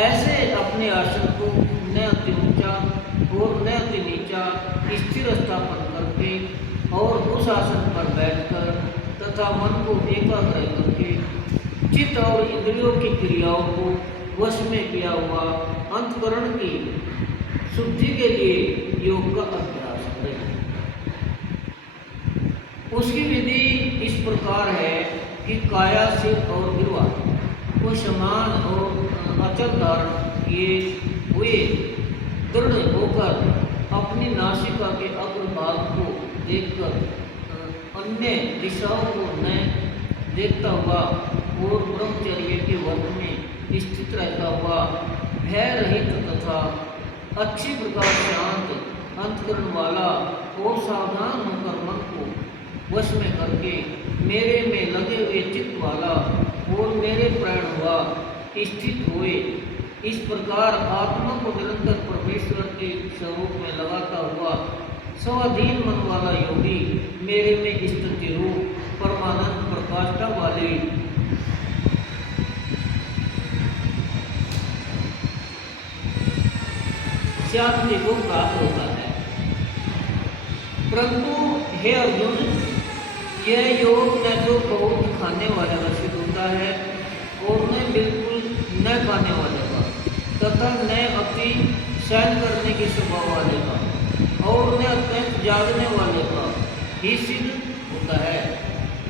ऐसे अपने आसन को न अति ऊंचा और न अति नीचा स्थिर स्थापन करके और उस आसन पर बैठकर तथा मन को एकाग्र करके चित्त और इंद्रियों की क्रियाओं को वश में किया हुआ अंतःकरण की शुद्धि के लिए योग का अभ्यास करें। उसकी विधि इस प्रकार है कि काया, सिर और गिरवा को समान और अचल धारण किए हुए दृढ़ होकर अपनी नासिका के अग्रभाग को देखकर अन्य दिशाओं को न देखता हुआ और ब्रह्मचर्य के वर्ग में स्थित रहता हुआ भय रहित तथा अच्छी प्रकार शांत अंतःकरण वाला और सावधान होकर मन को वश में करके मेरे में लगे हुए चित्त वाला और मेरे प्राण हुआ स्थित हुए। इस प्रकार आत्मा को निरंतर परमेश्वर के स्वरूप में लगाता हुआ स्वाधीन मन वाला योगी मेरे में स्थिति रूप परमानंद प्रकाष्ठा वाली शांति को प्राप्त होता है। परंतु हे अर्जुन, यह योग न तो बहुत खाने वाले का सिद्ध होता है और न बिल्कुल न खाने वाले का तथा न अति सहन करने के स्वभाव वाले का और न अत्यंत जागने वाले का ही सिद्ध होता है।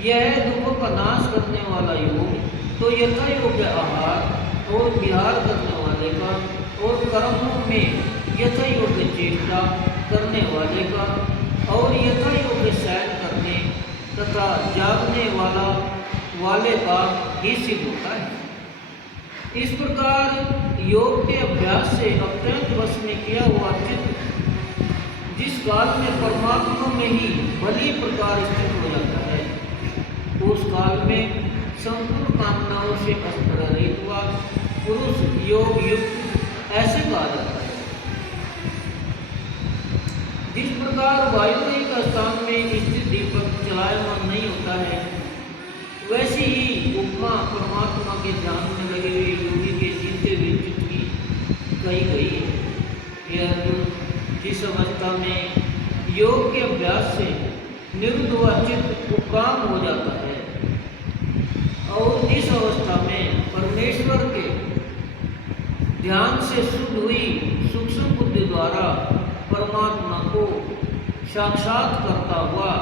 यह दुखों का नाश करने वाला योग तो यथा योग्य आहार और विहार करने वाले का और कर्मों में यथा योग्य चेष्टा करने वाले का और यथा योग्य सहन करने तथा जागने वाले का ही सिद्ध होता है। इस प्रकार योग के अभ्यास से अत्यंत वश में किया हुआ चित्त जिस काल में परमात्मा में ही भली प्रकार स्थित हो जाता है, उस काल में संपूर्ण कामनाओं से रहित हुआ पुरुष योग युक्त ऐसे कहा जाता है। जिस प्रकार वायु रहित स्थान में स्थित दीपक चलायमान नहीं होता है, वैसे ही उपमा परमात्मा के ध्यान में लगे हुए योगी के जीते हुए चित्त की कही गई है। यह अर्जुन, जिस अवस्था में योग के अभ्यास से निरुद्ध हुआ चित्त उपराम हो जाता है और जिस अवस्था में परमेश्वर के ध्यान से शुद्ध हुई सूक्ष्म बुद्धि द्वारा परमात्मा को साक्षात करता हुआ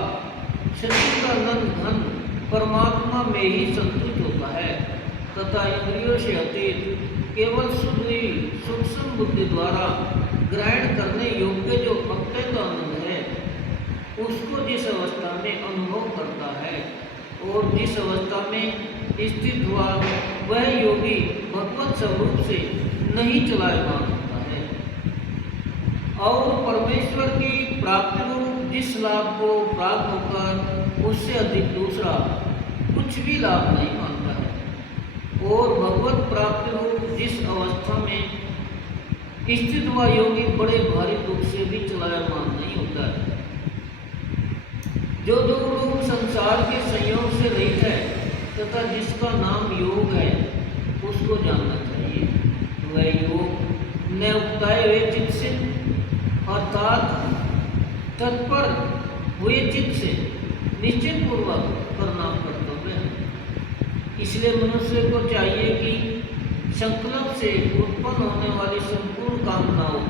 सच्चिदानंद घन परमात्मा में ही संतुष्ट होता है तथा इंद्रियों से अतीत केवल शुद्ध हुई सूक्ष्म बुद्धि द्वारा ग्रहण करने योग्य जो अत्यंत आनंद है, उसको जिस अवस्था में अनुभव करता है और जिस अवस्था में स्थित हुआ वह योगी भगवत स्वरूप से नहीं चलायमान होता है और परमेश्वर की प्राप्ति रूप जिस लाभ को प्राप्त होकर उससे अधिक दूसरा कुछ भी लाभ नहीं मानता है और भगवत प्राप्ति रूप जिस अवस्था में स्थित हुआ योगी बड़े भारी दुख से भी चलायमान नहीं होता है। जो दो लोग संसार के संयोग से रहित है तथा जिसका नाम योग है, उसको जानना चाहिए। वह योग न उगताए हुए चित्त से अर्थात तत्पर हुए चित्त से निश्चित पूर्वक करना कर्तव्य है। इसलिए मनुष्य को चाहिए कि संकल्प से उत्पन्न होने वाली संपूर्ण कामनाओं